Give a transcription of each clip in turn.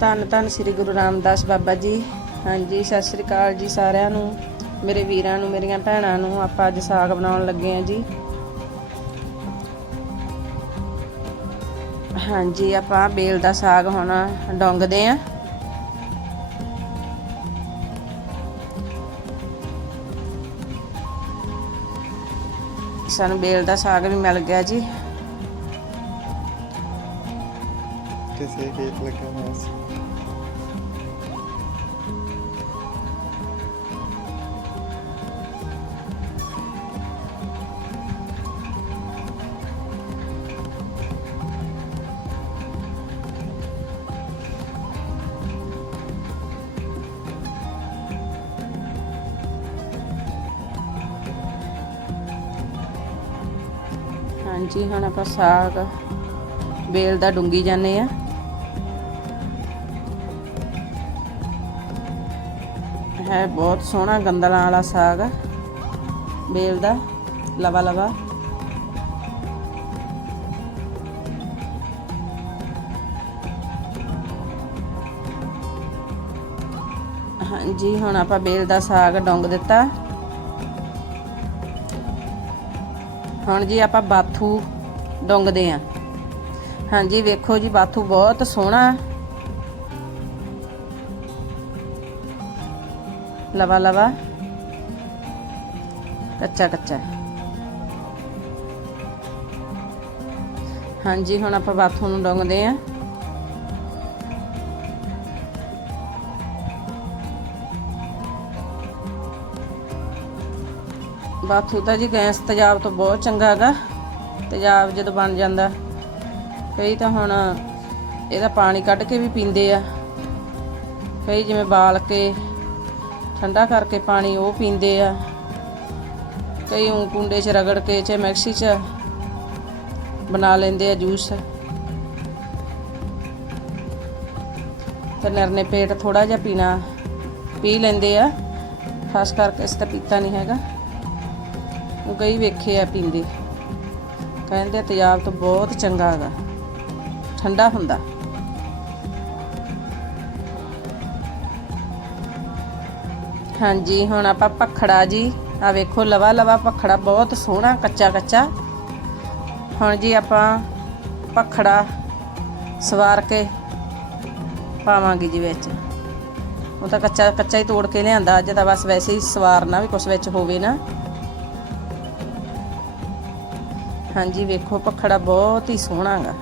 ਧੰਨ ਧੰਨ ਸ੍ਰੀ ਗੁਰੂ ਰਾਮਦਾਸ ਬਾਬਾ ਜੀ। ਹਾਂਜੀ, ਸਤਿ ਸ੍ਰੀ ਅਕਾਲ ਜੀ ਸਾਰਿਆਂ ਨੂੰ, ਮੇਰੇ ਵੀਰਾਂ ਨੂੰ, ਮੇਰੀਆਂ ਭੈਣਾਂ ਨੂੰ। ਆਪਾਂ ਅੱਜ ਸਾਗ ਬਣਾਉਣ ਲੱਗੇ ਆ ਜੀ। ਹਾਂਜੀ, ਆਪਾਂ ਬੇਲ ਦਾ ਸਾਗ ਹੁਣ ਡੋਂਗਦੇ ਆ ਸਾਨੂੰ ਬੇਲ ਦਾ ਸਾਗ ਵੀ ਮਿਲ ਗਿਆ ਜੀ। ਕਿਸੇ ਖੇਤ ਲੱਗਾ ਹੋਇਆ ਸੀ। ਜੀ ਹੁਣ ਆਪਾਂ ਸਾਗ ਬੇਲ ਦਾ ਡੁੰਗੀ ਜਾਂਦੇ ਆ। ਹੈ ਬਹੁਤ ਸੋਹਣਾ ਗੰਦਲਾਂ ਵਾਲਾ ਸਾਗ ਆ, ਬੇਲ ਦਾ ਲਵਾ ਲਵਾ। ਹਾਂਜੀ ਹੁਣ ਆਪਾਂ ਬੇਲ ਦਾ ਸਾਗ ਡੁੰਗ ਦਿੱਤਾ। ਹੁਣ ਜੀ ਆਪਾਂ ਬਾਥੂ ਡੋਂਗਦੇ ਆ। ਹਾਂਜੀ, ਵੇਖੋ ਜੀ, ਬਾਥੂ ਬਹੁਤ ਸੋਹਣਾ। ਲਵਾ ਲਵਾ। ਕੱਚਾ ਕੱਚਾ। ਹਾਂਜੀ, ਹੁਣ ਆਪਾਂ ਬਾਥੂ ਨੂੰ ਡੋਂਗਦੇ ਆ। ਬਾਥੂ ਤਾਂ ਜੀ ਗੈਸ ਤੇਜ਼ਾਬ ਤੋਂ ਬਹੁਤ ਚੰਗਾ ਹੈਗਾ, ਤੇਜ਼ਾਬ ਜਦੋਂ ਬਣ ਜਾਂਦਾ। ਕਈ ਤਾਂ ਹੁਣ ਇਹਦਾ ਪਾਣੀ ਕੱਢ ਕੇ ਵੀ ਪੀਂਦੇ ਆ। ਕਈ ਜਿਵੇਂ ਬਾਲ ਕੇ ਠੰਡਾ ਕਰਕੇ ਪਾਣੀ ਉਹ ਪੀਂਦੇ ਆ। ਕਈ ਉਂ ਕੁੰਡੇ 'ਚ ਰਗੜ ਕੇ ਚ ਮਿਕਸੀ 'ਚ ਬਣਾ ਲੈਂਦੇ ਆ ਜੂਸ। ਤੇ ਨਰਨੇ ਪੇਟ ਥੋੜਾ ਜਿਹਾ ਪੀਣਾ, ਪੀ ਲੈਂਦੇ ਆ। ਖਾਸ ਕਰਕੇ ਇਸ ਤਾਂ ਪੀਤਾ ਨਹੀਂ ਹੈਗਾ। ਉਹ ਕਈ ਵੇਖੇ ਆ ਪੀਂਦੇ। ਕਹਿੰਦੇ ਆ ਤੇਜ਼ਾਬ ਤੋਂ ਬਹੁਤ ਚੰਗਾ ਹੈਗਾ। ਠੰਡਾ ਹੁੰਦਾ। ਹਾਂਜੀ, ਹੁਣ ਆਪਾਂ ਪਖੜਾ ਜੀ। ਆ ਵੇਖੋ, ਲਵਾ ਲਵਾ ਪਖੜਾ ਬਹੁਤ ਸੋਹਣਾ, ਕੱਚਾ ਕੱਚਾ। ਹੁਣ ਜੀ ਆਪਾਂ ਪਖੜਾ ਸਵਾਰ ਕੇ ਪਾਵਾਂਗੇ ਜੀ ਵਿੱਚ। ਉਹ ਤਾਂ ਕੱਚਾ ਕੱਚਾ ਹੀ ਤੋੜ ਕੇ ਲਿਆਂਦਾ। ਅੱਜ ਤਾਂ ਬਸ ਵੈਸੇ ਹੀ ਸਵਾਰਨਾ ਵੀ ਕੁਛ ਵਿੱਚ ਹੋਵੇ ਨਾ। ਹਾਂਜੀ ਵੇਖੋ ਪਖੜਾ ਬਹੁਤ ਹੀ ਸੋਹਣਾ ਗਾ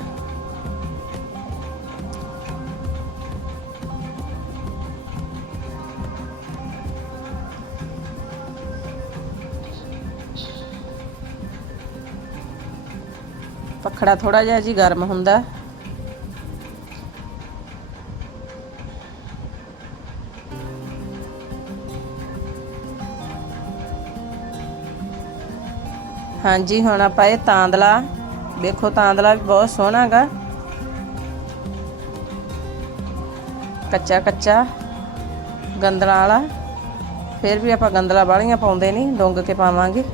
ਪਖੜਾ ਥੋੜਾ ਜਿਹਾ ਜੀ ਗਰਮ ਹੁੰਦਾ। ਹਾਂਜੀ, ਹੁਣ ਆਪਾਂ ਇਹ ਤਾਂਦਲਾ, ਦੇਖੋ ਤਾਂਦਲਾ ਵੀ ਬਹੁਤ ਸੋਹਣਾ ਹੈਗਾ। ਕੱਚਾ ਕੱਚਾ ਗੰਦਲਾ ਵਾਲਾ। ਫਿਰ ਵੀ ਆਪਾਂ ਗੰਦਲਾ ਵਾਲੀਆਂ ਪਾਉਂਦੇ ਨਹੀਂ, ਡੋਂਗ ਕੇ ਪਾਵਾਂਗੇ।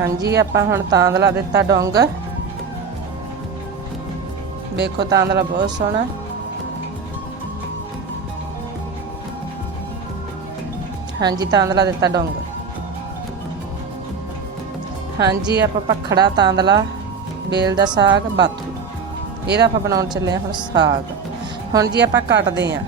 ਹਾਂਜੀ, ਆਪਾਂ ਹੁਣ ਤਾਂਦਲਾ ਦਿੱਤਾ ਡੋਂਗ। ਵੇਖੋ ਤਾਂਦਲਾ ਬਹੁਤ ਸੋਹਣਾ। ਹਾਂਜੀ ਤਾਂਦਲਾ ਦਿੱਤਾ ਡੋਂਗ। ਹਾਂਜੀ, ਆਪਾਂ ਪਖੜਾ ਤਾਂਦਲਾ ਬੇਲ ਦਾ ਸਾਗ, ਬਾਥੂ। ਇਹਦਾ ਆਪਾਂ ਬਣਾਉਣ ਚੱਲੇ ਹਾਂ ਹੁਣ ਸਾਗ। ਹੁਣ ਜੀ ਆਪਾਂ ਕੱਟਦੇ ਆਂ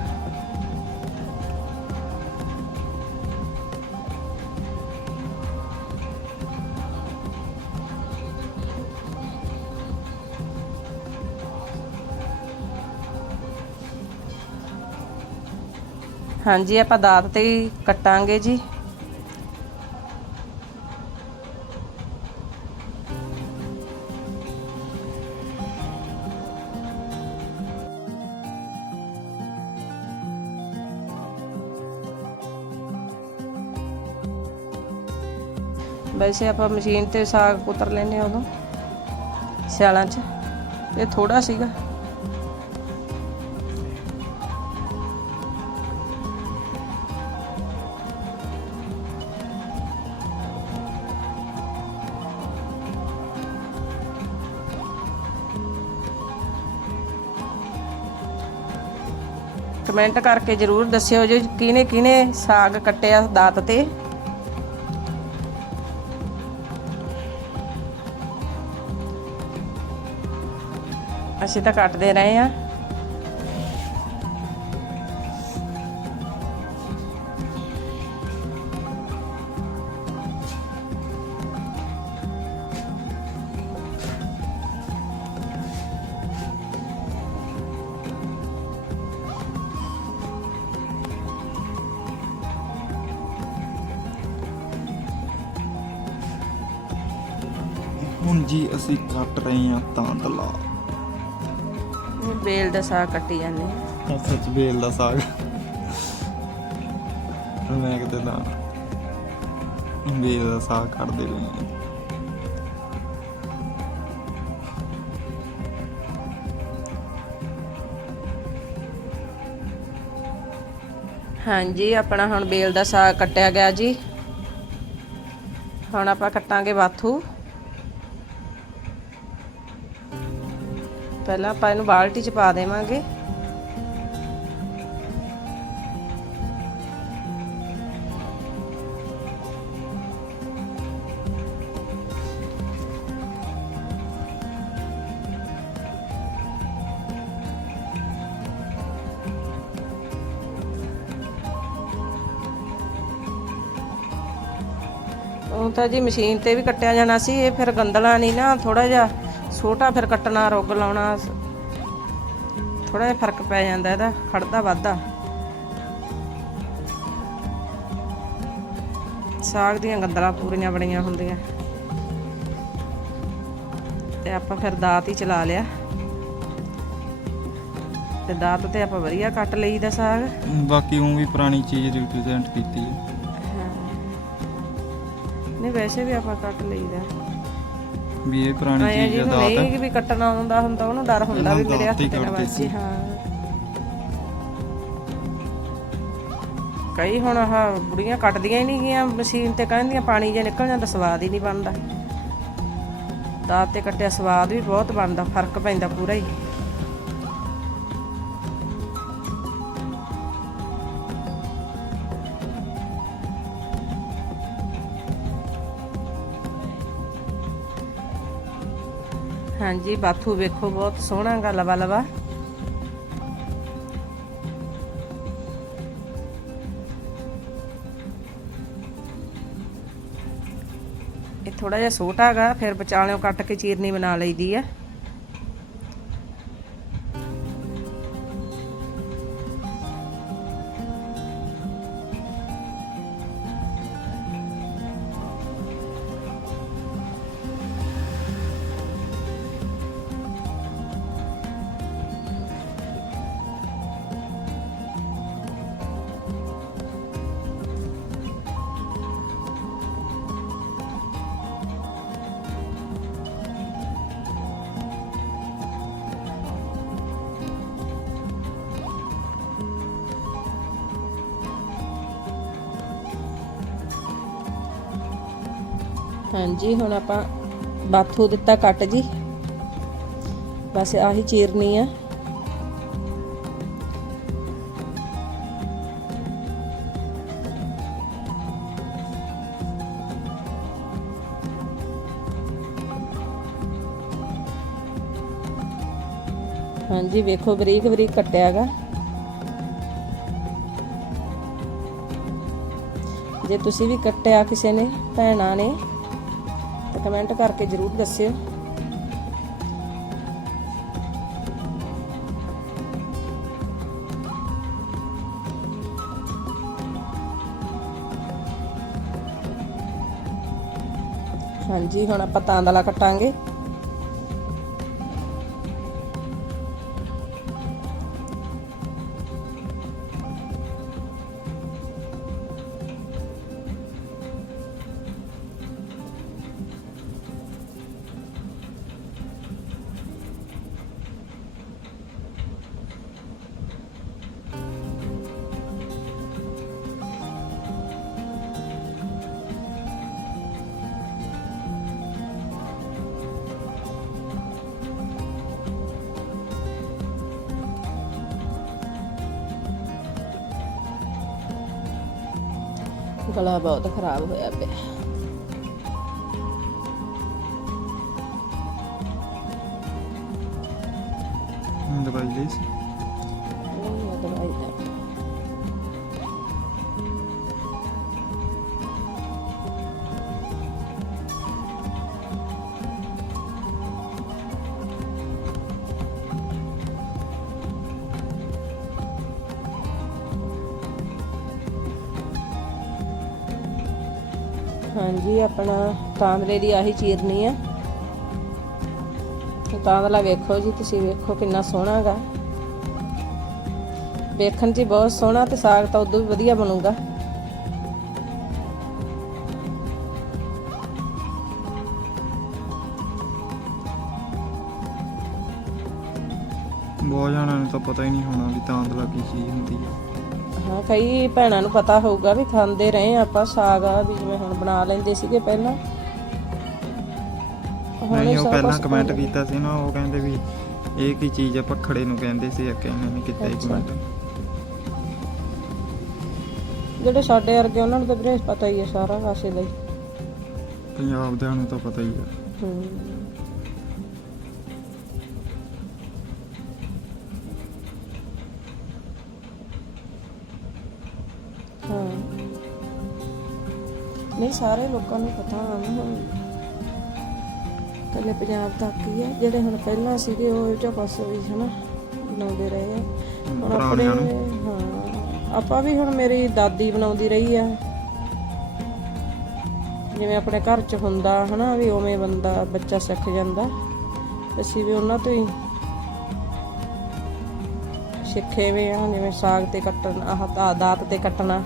ਹਾਂਜੀ, ਆਪਾਂ ਦਾਤ ਤੇ ਕੱਟਾਂਗੇ ਜੀ। ਵੈਸੇ ਆਪਾਂ ਮਸ਼ੀਨ ਤੇ ਸਾਗ ਕੁਤਰ ਲੈਨੇ ਆ ਉਦੋਂ, ਸਿਆਲਾਂ 'ਚ। ਇਹ ਥੋੜਾ ਸੀਗਾ। ਕਮੈਂਟ ਕਰਕੇ ਜਰੂਰ ਦੱਸਿਓ ਜੀ, ਕਿਹਨੇ ਕਿਹਨੇ ਸਾਗ ਕੱਟਿਆ ਦਾਤ ਤੇ? ਅਸੀਂ ਤਾਂ ਕੱਟਦੇ ਰਹੇ ਆ ਜੀ ਅਸੀਂ ਕੱਟ ਰਹੇ ਹਾਂ ਤਾਂਦਲਾ ਬੇਲ ਦਾ ਸਾਗ ਕੱਟੀ ਜਾਂਦੇ ਆ। ਸੱਚ ਬੇਲ ਦਾ ਸਾਗ। ਮੈਂ ਕਿਤੇ ਤਾਂ ਬੇਲ ਦਾ ਸਾਗ ਕੱਟਦੇ ਰਹੇ ਹਾਂ ਹਾਂਜੀ ਆਪਣਾ ਹੁਣ ਬੇਲ ਦਾ ਸਾਗ ਕੱਟਿਆ ਗਿਆ ਜੀ। ਹੁਣ ਆਪਾਂ ਕੱਟਾਂਗੇ ਬਾਥੂ। ਪਹਿਲਾਂ ਆਪਾਂ ਇਹਨੂੰ ਬਾਲਟੀ 'ਚ ਪਾ ਦੇਵਾਂਗੇ। ਉਹ ਤਾਂ ਜੀ ਮਸ਼ੀਨ ਤੇ ਵੀ ਕੱਟਿਆ ਜਾਣਾ ਸੀ, ਇਹ ਫਿਰ ਗੰਦਲਾ ਨਹੀਂ ਨਾ ਥੋੜਾ ਜਿਹਾ ਛੋਟਾ ਫਿਰ ਕੱਟਣਾ ਰੁੱਗ ਲਾਉਣਾ ਥੋੜਾ ਜਿਹਾ ਫ਼ਰਕ ਪੈ ਜਾਂਦਾ ਇਹਦਾ ਖੜਦਾ ਵੱਧਦਾ ਸਾਗ ਦੀਆਂ ਗੰਦਲਾਂ ਪੂਰੀਆਂ ਬੜੀਆਂ ਹੁੰਦੀਆਂ। ਤੇ ਆਪਾਂ ਫਿਰ ਦਾਤ ਹੀ ਚਲਾ ਲਿਆ। ਤੇ ਦਾਤ ਤੇ ਆਪਾਂ ਵਧੀਆ ਕੱਟ ਲਈਦਾ ਸਾਗ। ਬਾਕੀ ਉਹ ਵੀ ਪੁਰਾਣੀ ਚੀਜ਼ ਰਿਪਰੈਜ਼ੈਂਟ ਕੀਤੀ ਹੈ। ਨਹੀਂ ਵੈਸੇ ਵੀ ਆਪਾਂ ਕੱਟ ਲਈਦਾ ਵੀ ਇਹ ਪੁਰਾਣੀ ਚੀਜ਼ ਨੂੰ ਦਾਤ ਹੈ। ਵੀ ਕੱਟਣਾ ਆਉਂਦਾ ਹੁੰਦਾ ਉਹਨੂੰ ਡਰ ਹੁੰਦਾ ਵੀ ਮੇਰੇ ਹੱਥ ਤੇ ਨਾ ਵੱਜੀ। ਹਾਂ। ਕਈ ਹੁਣ ਆਹ ਬੁੜੀਆਂ ਕੱਟਦੀਆਂ ਹੀ ਨਹੀਂ ਗੀਆਂ ਮਸ਼ੀਨ ਤੇ ਕਹਿੰਦੀਆਂ ਪਾਣੀ ਜੇ ਨਿਕਲ ਜਾਂਦਾ ਸਵਾਦ ਹੀ ਨਹੀਂ ਬਣਦਾ। ਦਾਤ ਤੇ ਕੱਟਿਆ ਸਵਾਦ ਵੀ ਬਹੁਤ ਬਣਦਾ ਫ਼ਰਕ ਪੈਂਦਾ ਪੂਰਾ ਹੀ। ਹਾਂਜੀ, ਬਾਥੂ ਵੇਖੋ, ਬਹੁਤ ਸੋਹਣਾ ਗਾ ਲਵਾ ਲਵਾ ਇਹ ਥੋੜਾ ਜਿਹਾ ਛੋਟਾ ਹੈਗਾ, ਫਿਰ ਵਿਚਾਲਿਓਂ ਕੱਟ ਕੇ ਚੀਰਨੀ ਬਣਾ ਲਈਦੀ ਆ। ਹਾਂਜੀ, ਹੁਣ ਆਪਾਂ ਬਾਥੂ ਦਿੱਤਾ ਕੱਟ ਜੀ। ਬਸ ਆਹੀ ਚੀਰਨੀ ਆ। ਹਾਂਜੀ, ਵੇਖੋ ਬਰੀਕ ਬਰੀਕ ਕੱਟਿਆ ਹੈਗਾ। ਜੇ ਤੁਸੀਂ ਵੀ ਕੱਟਿਆ ਕਿਸੇ ਨੇ, ਭੈਣਾਂ ਨੇ ਕਮੈਂਟ ਕਰਕੇ ਜਰੂਰ ਦੱਸਿਓ। ਹਾਂਜੀ ਹੁਣ ਆਪਾਂ ਤਾਂਦਲਾ ਕੱਟਾਂਗੇ। ਗਲਾ ਬਹੁਤ ਖਰਾਬ ਹੋਇਆ ਪਿਆ। ਦਵਾਈ ਲਈ ਸੀ। ਹਾਂਜੀ, ਆਪਣਾ ਤਾਂਦਲੇ ਦੀ ਆਹੀ ਚੀਰਨੀ ਆ। ਤਾਂਦਲਾ ਵੇਖੋ ਜੀ, ਤੁਸੀਂ ਵੇਖੋ ਕਿੰਨਾ ਸੋਹਣਾ ਹੈਗਾ ਵੇਖਣ 'ਚ ਬਹੁਤ ਸੋਹਣਾ ਤੇ ਸਾਗ ਤਾਂ ਉਦੋਂ ਵੀ ਵਧੀਆ ਬਣੂਗਾ। ਬਹੁਤ ਜਾਣਿਆਂ ਨੂੰ ਤਾਂ ਪਤਾ ਹੀ ਨਹੀਂ ਹੋਣਾ ਵੀ ਤਾਂਦਲਾ ਕੀ ਚੀਜ਼ ਹੁੰਦੀ ਹੈ ਹਾਂ ਕਈ ਭੈਣਾਂ ਨੂੰ ਪਤਾ ਹੋਊਗਾ ਵੀ ਖਾਂਦੇ ਰਹੇ ਆਪਾਂ ਸਾਗ ਆ ਵੀ ਜਿਵੇਂ ਹੁਣ ਬਣਾ ਲੈਂਦੇ ਸੀਗੇ ਪਹਿਲਾਂ। ਨਹੀਂ ਉਹ ਪਹਿਲਾਂ ਕਮੈਂਟ ਕੀਤਾ ਸੀ ਨਾ ਉਹ ਕਹਿੰਦੇ ਵੀ ਇਹ ਕੀ ਚੀਜ਼ ਆ ਪਖੜੇ ਨੂੰ ਕਹਿੰਦੇ ਸੀ ਅੱਗੇ ਇਹਨਾਂ ਨੇ ਕੀਤਾ ਹੀ। ਕਮੈਂਟ ਜਿਹੜੇ ਸਾਡੇ ਵਰਗੇ ਉਹਨਾਂ ਨੂੰ ਤਾਂ ਵੀਰੇ ਪਤਾ ਹੀ ਹੈ ਸਾਰਾ ਕਾਸੇ ਦਾ ਹੀ। ਪੰਜਾਬ ਦਿਆਂ ਨੂੰ ਤਾਂ ਪਤਾ ਹੀ ਹੂੰ ਹਾਂ। ਨਹੀਂ ਸਾਰੇ ਲੋਕਾਂ ਨੂੰ ਪਤਾ ਵਾ ਨਾ ਹੁਣ। ਕੱਲੇ ਪੰਜਾਬ ਤੱਕ ਹੀ ਹੈ ਜਿਹੜੇ ਹੁਣ ਪਹਿਲਾਂ ਸੀਗੇ ਉਹ ਜੋ ਪਾਸੇ ਵੀ ਹਨਾ ਬਣਾਉਂਦੇ ਰਹੇ ਆ। ਹੁਣ ਆਪਣੇ ਹਾਂ ਆਪਾਂ ਵੀ ਹੁਣ ਮੇਰੀ ਦਾਦੀ ਬਣਾਉਂਦੀ ਰਹੀ ਆ। ਜਿਵੇਂ ਆਪਣੇ ਘਰ 'ਚ ਹੁੰਦਾ ਹਨਾ ਵੀ ਉਵੇਂ ਬੰਦਾ ਬੱਚਾ ਸਿੱਖ ਜਾਂਦਾ। ਅਸੀਂ ਵੀ ਉਹਨਾਂ ਤੋਂ ਹੀ ਸਿੱਖੇ ਵੇ ਆ ਜਿਵੇਂ ਸਾਗ ਤੇ ਕੱਟਣ ਆਹ ਦਾਤ ਤੇ ਕੱਟਣਾ।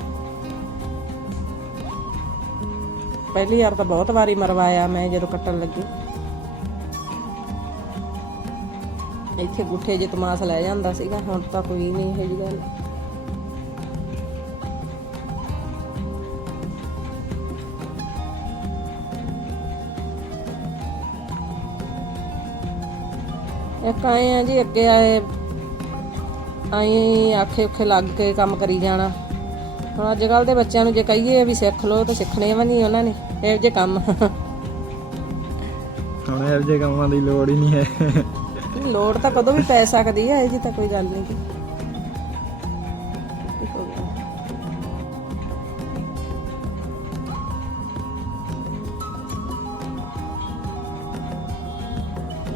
ਪਹਿਲੀ ਵਾਰ ਤਾਂ ਬਹੁਤ ਵਾਰੀ ਮਰਵਾਇਆ ਮੈਂ ਜਦੋਂ ਕੱਟਣ ਲੱਗੀ। ਇੱਥੇ ਗੁੱਠੇ ਜੇ ਤਮਾਸ ਲੈ ਜਾਂਦਾ ਸੀਗਾ, ਹੁਣ ਤਾਂ ਕੋਈ ਨਹੀਂ ਇਹ ਜਿਹੀ ਗੱਲ। ਇੱਕ ਆਏ ਆ ਜੀ, ਅੱਗੇ ਆਏ ਆਏ ਆਖੇ ਉਖੇ ਲੱਗ ਕੇ ਕੰਮ ਕਰੀ ਜਾਣਾ। ਹੁਣ ਅੱਜ ਕੱਲ ਦੇ ਬੱਚਿਆਂ ਨੂੰ ਜੇ ਕਹੀਏ ਵੀ ਸਿੱਖ ਲਓ ਤਾਂ ਸਿੱਖਣੇ ਵੀ ਨਹੀਂ ਉਹਨਾਂ ਨੇ ਇਹੋ ਜਿਹੇ ਕੰਮ। ਹੁਣ ਇਹੋ ਜਿਹੇ ਕੰਮਾਂ ਦੀ ਲੋੜ ਹੀ ਨਹੀਂ ਹੈ। ਲੋੜ ਤਾਂ ਕਦੋਂ ਵੀ ਪੈ ਸਕਦੀ ਹੈ ਇਹ ਜੀ ਤਾਂ ਕੋਈ ਗੱਲ ਨਹੀਂ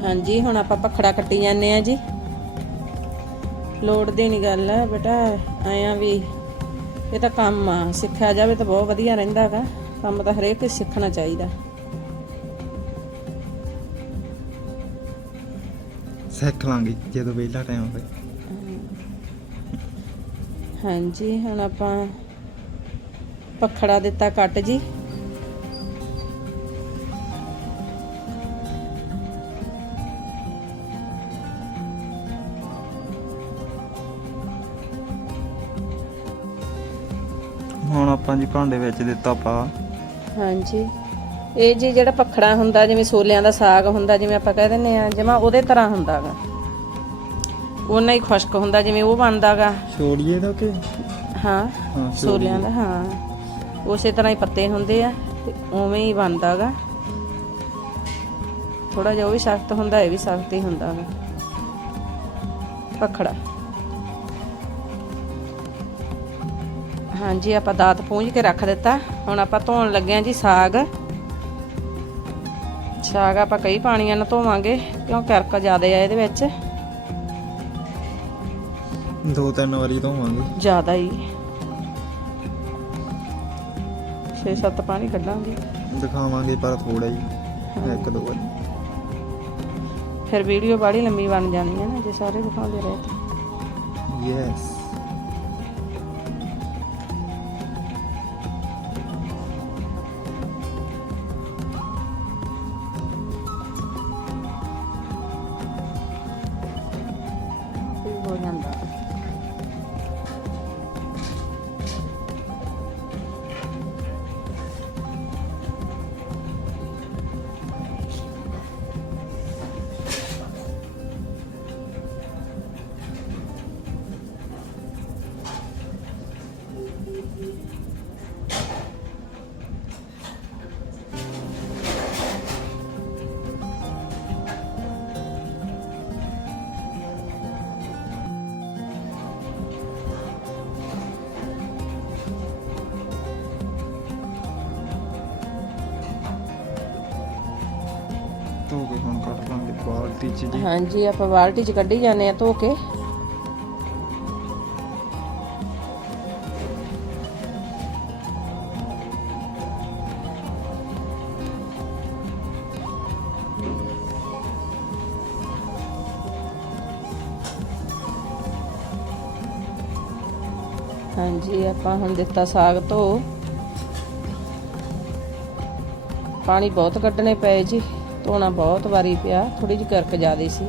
ਹਾਂਜੀ ਹੁਣ ਆਪਾਂ ਪਖੜਾ ਕੱਟੀ ਜਾਂਦੇ ਆ ਜੀ। ਲੋੜ ਦੀ ਨਹੀਂ ਗੱਲ ਹੈ ਬੇਟਾ ਆਇਆ ਵੀ ਇਹ ਤਾਂ ਕੰਮ ਆ ਸਿੱਖਿਆ ਜਾਵੇ ਤਾਂ ਬਹੁਤ ਵਧੀਆ ਰਹਿੰਦਾ ਹੈਗਾ। ਕੰਮ ਤਾਂ ਹਰੇਕ ਸਿੱਖਣਾ ਚਾਹੀਦਾ। ਸਿੱਖ ਲਾਂਗੇ ਜਦੋਂ ਵਿਹਲਾ ਟਾਈਮ ਹੋਵੇ। ਹਾਂਜੀ ਹੁਣ ਆਪਾਂ ਪਖੜਾ ਦਿੱਤਾ ਕੱਟ ਜੀ। ਭਾਂਡੇ ਵਿੱਚ ਦਿੱਤਾ ਪਾ ਹਾਂਜੀ। ਇਹ ਜੀ ਜਿਹੜਾ ਪਖੜਾ ਹੁੰਦਾ ਜਿਵੇਂ ਛੋਲਿਆਂ ਦਾ ਸਾਗ ਹੁੰਦਾ ਜਿਵੇਂ ਆਪਾਂ ਕਹਿ ਦਿੰਨੇ ਆ ਜਮਾ ਉਹਦੇ ਤਰ੍ਹਾਂ ਹੁੰਦਾਗਾ। ਉਹਨਾਂ ਹੀ ਖੁਸ਼ਕ ਹੁੰਦਾ ਜਿਵੇਂ ਉਹ ਬਣਦਾਗਾ। ਛੋੜੀਏ ਦਾ ਕਿ? ਹਾਂ ਛੋਲਿਆਂ ਦਾ ਹਾਂ। ਉਸੇ ਤਰ੍ਹਾਂ ਹੀ ਪੱਤੇ ਹੁੰਦੇ ਆ ਤੇ ਉਵੇਂ ਹੀ ਬਣਦਾਗਾ। ਥੋੜਾ ਜਿਹਾ ਉਹ ਵੀ ਸਖਤ ਹੁੰਦਾ ਇਹ ਵੀ ਸਖਤ ਹੀ ਹੁੰਦਾਗਾ। ਪਖੜਾ। ਹਾਂਜੀ ਆਪਾਂ ਦਾਤ ਪੂੰਝ ਕੇ ਰੱਖ ਦਿੱਤਾ। ਹੁਣ ਆਪਾਂ ਧੋਣ ਲੱਗੇ ਆ ਜੀ ਸਾਗ। ਸਾਗ ਆਪਾਂ ਕਈ ਪਾਣੀਆਂ ਨਾਲ ਧੋਵਾਂਗੇ ਕਿਉਂ ਕਰਕ ਜ਼ਿਆਦਾ ਆ ਇਹਦੇ ਵਿੱਚ। ਦੋ ਤਿੰਨ ਵਾਰੀ ਧੋਵਾਂਗੇ। ਜ਼ਿਆਦਾ ਹੀ। 6-7 ਪਾਣੀ ਕੱਢਾਂਗੇ। ਦਿਖਾਵਾਂਗੇ ਪਰ ਥੋੜਾ ਹੀ ਇੱਕ ਦੋ ਵਾਰੀ। ਫਿਰ ਵੀਡੀਓ ਬਾੜੀ ਲੰਮੀ ਬਣ ਜਾਣੀ ਹੈ ਨਾ ਜੇ ਸਾਰੇ ਦਿਖਾਉਂਦੇ ਰਹੇ ਤਾਂ। ਯੈਸ ਬਾਲਟੀ ਚ ਜੀ। ਹਾਂਜੀ, ਆਪਾਂ ਬਾਲਟੀ 'ਚ ਕੱਢੀ ਜਾਂਦੇ ਆ ਧੋ ਕੇ। ਹਾਂਜੀ, ਆਪਾਂ ਹੁਣ ਦਿੱਤਾ ਸਾਗ ਧੋ। ਪਾਣੀ ਬਹੁਤ ਕੱਢਣੇ ਪਏ ਜੀ। ਧੋਣਾ ਬਹੁਤ ਵਾਰੀ ਪਿਆ ਥੋੜੀ ਜਿਹੀ ਕਰਕ ਜ਼ਿਆਦੇ ਸੀ।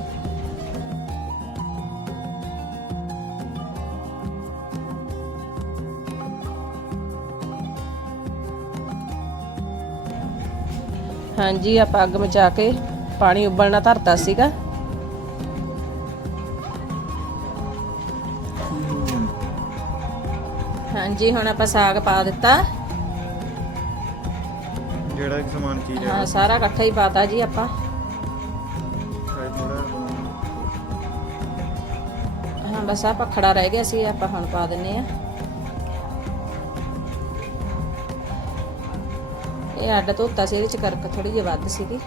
ਹਾਂਜੀ, ਆਪਾਂ ਅੱਗ ਮਚਾ ਕੇ ਪਾਣੀ ਉਬਲਣਾ ਧਰਤਾ ਸੀਗਾ। ਹਾਂਜੀ, ਹੁਣ ਆਪਾਂ ਸਾਗ ਪਾ ਦਿੱਤਾ। ਜਿਹੜਾ ਵੀ ਸਮਾਨ ਚੀਜ਼ ਹਾਂ ਹੈ ਸਾਰਾ ਇਕੱਠਾ ਹੀ ਪਾਤਾ ਜੀ ਆਪਾਂ। ਥੋੜਾ ਹਾਂ ਬਸ ਆ ਪਖੜਾ ਰਹਿ ਗਿਆ ਸੀ ਆਪਾਂ ਹੁਣ ਪਾ ਦਿੰਨੇ ਆ। ਇਹ ਅੱਡ ਧੋਤਾ ਸੀ ਇਹਦੇ ਚ ਕਰਕ ਥੋੜੀ ਜਿਹੀ ਵੱਧ ਸੀਗੀ।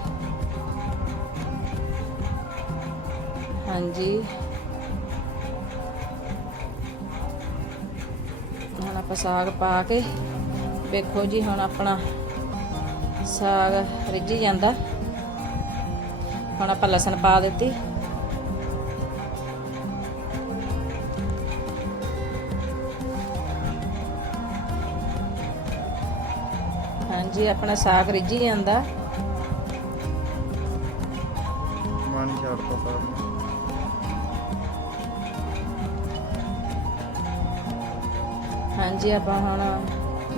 ਹਾਂਜੀ। ਹੁਣ ਆਪਾਂ ਸਾਗ ਪਾ ਕੇ ਵੇਖੋ ਜੀ ਹੁਣ ਆਪਣਾ ਸਾਗ ਰਿੱਝ ਜਾਂਦਾ। ਹੁਣ ਆਪਾਂ ਲਸਣ ਪਾ ਦਿੱਤੀ। ਹਾਂਜੀ ਆਪਣਾ ਸਾਗ ਰਿੱਝੀ ਜਾਂਦਾ। ਮਨ ਛੱਡਦਾ ਸਾਰਾ ਹਾਂਜੀ ਆਪਾਂ ਹੁਣ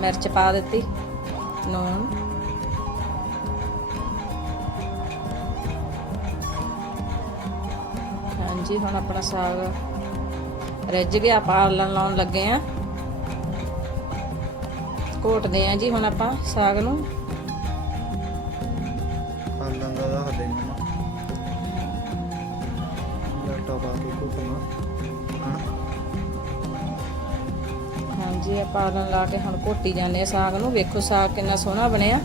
ਮਿਰਚ ਪਾ ਦਿੱਤੀ। ਨੂਣ। ਹਾਂਜੀ ਹੁਣ ਆਪਣਾ ਸਾਗ ਰਿੱਝ ਗਿਆ ਆਪਾਂ ਆਲਣ ਲਾਉਣ ਲੱਗੇ ਆ। ਘੋਟਦੇ ਆ ਜੀ ਹੁਣ ਆਪਾਂ ਸਾਗ ਨੂੰ। ਆਲਣ ਦਾ ਦੱਸ ਦੇ ਮੈਨੂੰ ਆਟਾ ਪਾ ਕੇ ਕੁੱਟਣਾ ਹਾਂ ਹਾਂਜੀ ਆਪਾਂ ਆਲਣ ਲਾ ਕੇ ਹੁਣ ਘੋਟੀ ਜਾਂਦੇ ਆ ਸਾਗ ਨੂੰ। ਵੇਖੋ ਸਾਗ ਕਿੰਨਾ ਸੋਹਣਾ ਬਣਿਆ।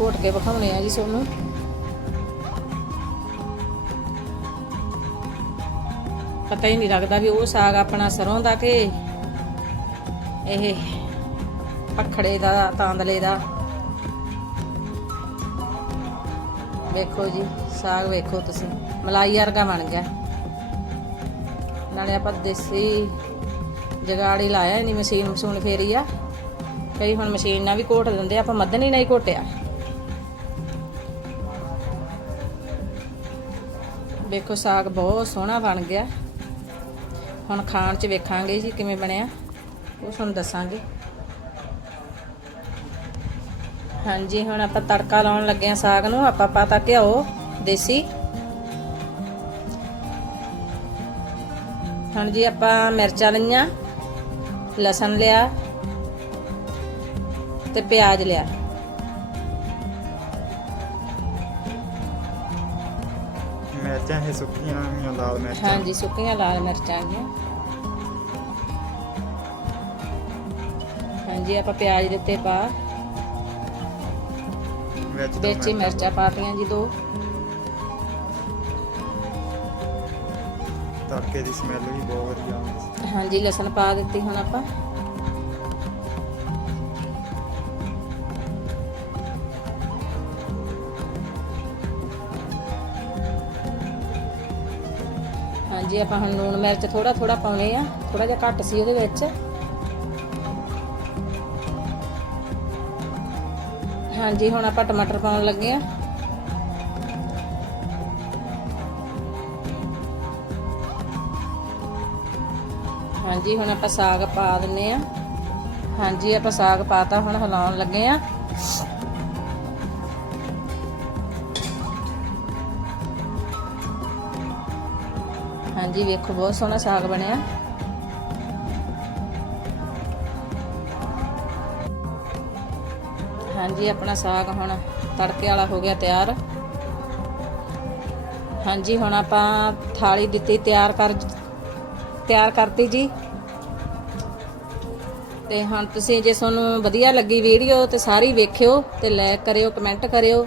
ਘੋਟ ਕੇ ਵਿਖਾਉਣੇ ਆ ਜੀ ਤੁਹਾਨੂੰ। ਪਤਾ ਹੀ ਨਹੀਂ ਲੱਗਦਾ ਵੀ ਉਹ ਸਾਗ ਆਪਣਾ ਸਰੋਂ ਦਾ ਕਿ ਇਹ ਪਖੜੇ ਦਾ, ਤਾਂਦਲੇ ਦਾ। ਵੇਖੋ ਜੀ, ਸਾਗ ਵੇਖੋ ਤੁਸੀਂ। ਮਲਾਈ ਵਰਗਾ ਬਣ ਗਿਆ। ਨਾਲੇ ਆਪਾਂ ਦੇਸੀ ਜਗਾੜੀ ਲਾਇਆ ਨਹੀਂ ਮਸ਼ੀਨ ਮਸ਼ੂਨ ਫੇਰੀ ਆ। ਕਈ ਹੁਣ ਮਸ਼ੀਨ ਨਾਲ ਵੀ ਘੋਟ ਦਿੰਦੇ ਆਪਾਂ ਮੱਧਣੀ ਨਾਲ ਹੀ ਘੋਟਿਆ। ਵੇਖੋ ਸਾਗ ਬਹੁਤ ਸੋਹਣਾ ਬਣ ਗਿਆ। ਹੁਣ ਖਾਣ ਚ ਵੇਖਾਂਗੇ ਜੀ ਕਿਵੇਂ ਬਣਿਆ। ਉਹ ਤੁਹਾਨੂੰ ਦੱਸਾਂਗੇ। ਹਾਂਜੀ, ਹੁਣ ਆਪਾਂ ਤੜਕਾ ਲਾਉਣ ਲੱਗੇ ਆ ਸਾਗ ਨੂੰ। ਆਪਾਂ ਪਾਤਾ ਘਿਓ, ਦੇਸੀ। ਹੁਣ ਜੀ ਆਪਾਂ ਮਿਰਚਾਂ ਲਈਆਂ, ਲਸਣ ਲਿਆ ਤੇ ਪਿਆਜ਼ ਲਿਆ। ਲਾਲ ਮਿਰਚਾਂ। ਹਾਂਜੀ ਸੁੱਕੀਆਂ ਲਾਲ ਮਿਰਚਾਂ ਆਈਆਂ ਹਾਂਜੀ ਆਪਾਂ ਪਿਆਜ਼ ਦਿੱਤੇ ਪਾ। ਵਿੱਚ ਹੀ ਮਿਰਚਾਂ ਪਾਤੀਆਂ ਜੀ ਦੋ। ਤੜਕੇ ਦੀ ਸਮੈਲ ਵੀ ਬਹੁਤ ਵਧੀਆ ਆਉਂਦੀ ਹਾਂਜੀ ਲਸਣ ਪਾ ਦਿੱਤੀ ਹੁਣ ਆਪਾਂ। ਹਾਂਜੀ ਆਪਾਂ ਹੁਣ ਲੂਣ ਮਿਰਚ ਥੋੜਾ ਥੋੜਾ ਪਾਉਣੇ ਆ ਥੋੜਾ ਜਿਹਾ ਘੱਟ ਸੀ ਉਹਦੇ ਵਿੱਚ। ਹਾਂਜੀ, ਹੁਣ ਆਪਾਂ ਟਮਾਟਰ ਪਾਉਣ ਲੱਗੇ ਆ। ਹਾਂਜੀ, ਹੁਣ ਆਪਾਂ ਸਾਗ ਪਾ ਦਿੰਨੇ ਆ। ਹਾਂਜੀ, ਆਪਾਂ ਸਾਗ ਪਾਤਾ ਹੁਣ ਹਿਲਾਉਣ ਲੱਗੇ ਆ। ਹਾਂਜੀ, ਵੇਖੋ, ਬਹੁਤ ਸੋਹਣਾ ਸਾਗ ਬਣਿਆ। ਹਾਂਜੀ, ਆਪਣਾ ਸਾਗ ਹੁਣ ਤੜਕੇ ਵਾਲਾ ਹੋ ਗਿਆ ਤਿਆਰ। ਹਾਂਜੀ, ਹੁਣ ਆਪਾਂ ਥਾਲੀ ਦਿੱਤੀ, ਤਿਆਰ ਕਰ, ਤਿਆਰ ਕਰਤੀ ਜੀ। ਤੇ ਹੁਣ ਤੁਸੀਂ ਜੇ ਤੁਹਾਨੂੰ ਵਧੀਆ ਲੱਗੀ ਵੀਡੀਓ ਤੇ ਸਾਰੀ ਵੇਖਿਓ ਤੇ ਲਾਈਕ ਕਰਿਓ ਕਮੈਂਟ ਕਰਿਓ।